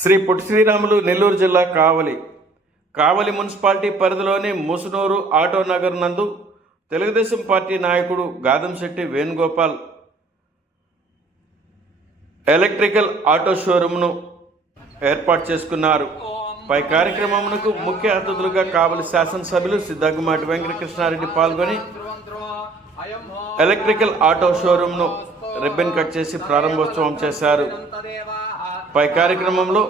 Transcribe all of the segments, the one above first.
శ్రీ పొట్టి శ్రీరాములు నెల్లూరు జిల్లా కావలి. కావలి మున్సిపాలిటీ పరిధిలోని ముసునూరు ఆటో నగర్ నందు తెలుగుదేశం పార్టీ నాయకుడు గాదంశెట్టి వేణుగోపాల్ ఎలక్ట్రికల్ ఆటో షోరూమ్ను ఏర్పాటు చేసుకున్నారు. పై కార్యక్రమమునకు ముఖ్య అతిథులుగా కావలి శాసనసభ్యులు సిద్ధగుమాటి వెంకటకృష్ణారెడ్డి పాల్గొని ఎలక్ట్రికల్ ఆటో షోరూమ్ను రిబ్బన్ కట్ చేసి ప్రారంభోత్సవం చేశారు. పై కార్యక్రమంలో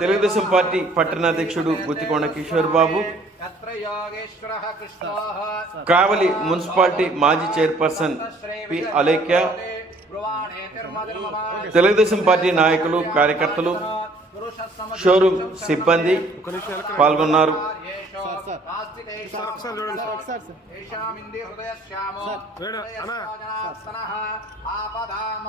తెలుగుదేశం పార్టీ పట్టణాధ్యక్షుడు గుత్తికొండ కిషోర్ బాబు కావలి మున్సిపాలిటీ మాజీ chairperson P Alekhya Telugu Desam party నాయకులు కార్యకర్తలు షోరూమ్ సిబ్బంది పాల్గొన్నారు.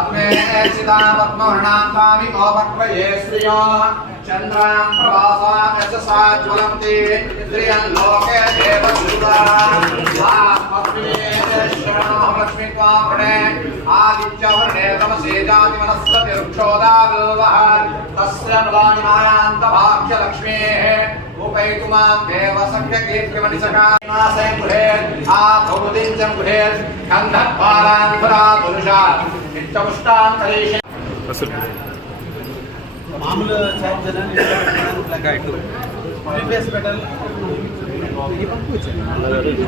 अग्नेक्षितापद्महृणाम् तामि गोपक्वये श्रियो। चन्द्राम् प्रभासा यशसा ज्वलन्ति। श्रियम् लोके देव शरणमहलक्ष्मी त्वावृणे आदित्यवर्णे तमसेजातिमनस्ततिरुक्षोदाविल्वः तस्य नवानिमायान्तभाग्यलक्ष्मेः उपैतुमाम् देव सम्यक् गृहे आ भौतिञ्चं गृहे गन्धत्वारान्धरा पुरुषा అసలు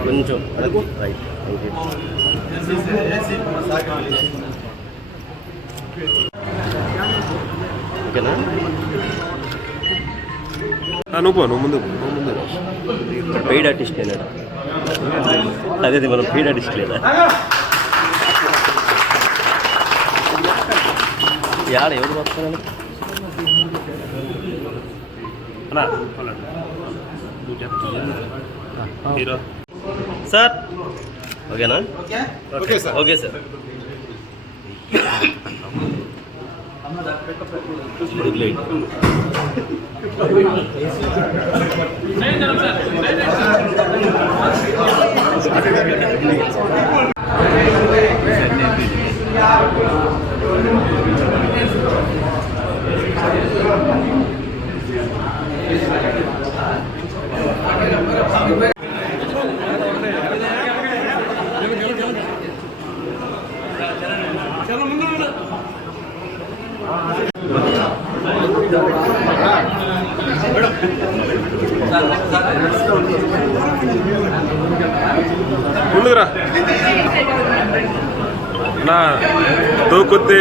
కొంచెం నువ్వు పో నువ్వు ముందు నువ్వు ముందు పెయిడ్ ఆర్టిస్ట్ లేదా అదేది మనం పెయిడ్ ఆర్టిస్ట్ లేదా? యాడ ఎవరు వస్తున్నారు అన్నా, హీరో సార్ ఓకేనా okay sir okay sir light உள்ளுக்குறா. அண்ணா தூக்குத்து.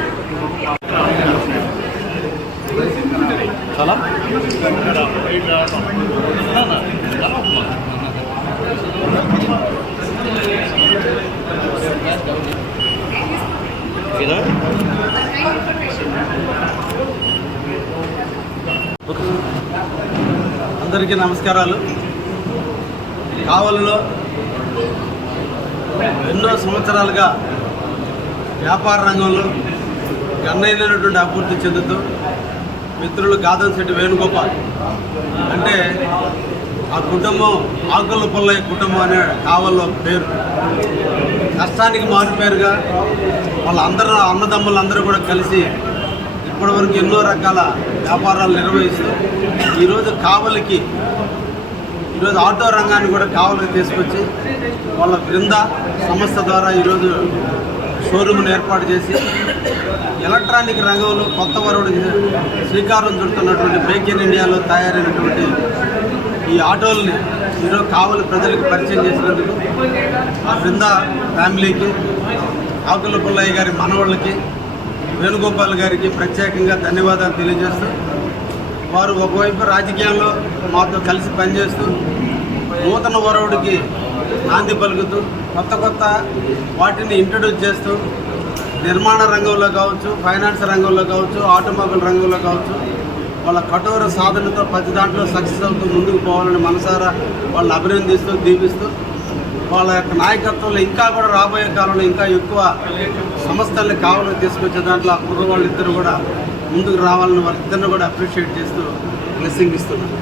చాలా ఓకేనా అందరికీ నమస్కారాలు. కావలిలో ఎన్నో సంవత్సరాలుగా వ్యాపార రంగంలో గన్నైనటువంటి అభివృద్ధి చెందుతూ మిత్రులు గాదం శెట్టి వేణుగోపాల్. అంటే ఆ కుటుంబం ఆకుల పుల్లయ్య కుటుంబం అనే కావల్లో పేరు. కష్టానికి మారిపోయారుగా పేరుగా వాళ్ళందరూ అన్నదమ్ములందరూ కూడా కలిసి ఇప్పటివరకు ఎన్నో రకాల వ్యాపారాలు నిర్వహిస్తూ ఈరోజు కావలికి ఈరోజు ఆటో రంగాన్ని కూడా కావలికి తీసుకొచ్చి వాళ్ళ బృంద సంస్థ ద్వారా ఈరోజు షోరూమ్ను ఏర్పాటు చేసి ఎలక్ట్రానిక్ రంగంలో కొత్త వరుడు శ్రీకారం చుడుతున్నటువంటి బ్రేక్ ఇన్ ఇండియాలో తయారైనటువంటి ఈ ఆటోల్ని ఈరోజు కావలి ప్రజలకు పరిచయం చేసినందుకు ఆ బృంద ఫ్యామిలీకి ఆకుల పుల్లయ్య గారి మనవాళ్ళకి వేణుగోపాల్ గారికి ప్రత్యేకంగా ధన్యవాదాలు తెలియజేస్తూ వారు ఒకవైపు రాజకీయాల్లో మాతో కలిసి పనిచేస్తూ నూతన వరవుడికి నాంది పలుకుతూ కొత్త కొత్త వాటిని ఇంట్రడ్యూస్ చేస్తూ నిర్మాణ రంగంలో కావచ్చు ఫైనాన్స్ రంగంలో కావచ్చు ఆటోమొబైల్ రంగంలో కావచ్చు వాళ్ళ కఠోర సాధనతో ప్రతి దాంట్లో సక్సెస్ అవుతూ ముందుకు పోవాలని మనసారా వాళ్ళని అభినందిస్తూ దీపిస్తూ వాళ్ళ యొక్క నాయకత్వంలో ఇంకా కూడా రాబోయే కాలంలో ఇంకా ఎక్కువ సంస్థల్ని కావాలని తీసుకొచ్చే దాంట్లో ఆ కుర్ర వాళ్ళిద్దరు కూడా ముందుకు రావాలని వాళ్ళిద్దరిని కూడా అప్రిషియేట్ చేస్తూ బ్లెస్సింగ్ ఇస్తున్నాను.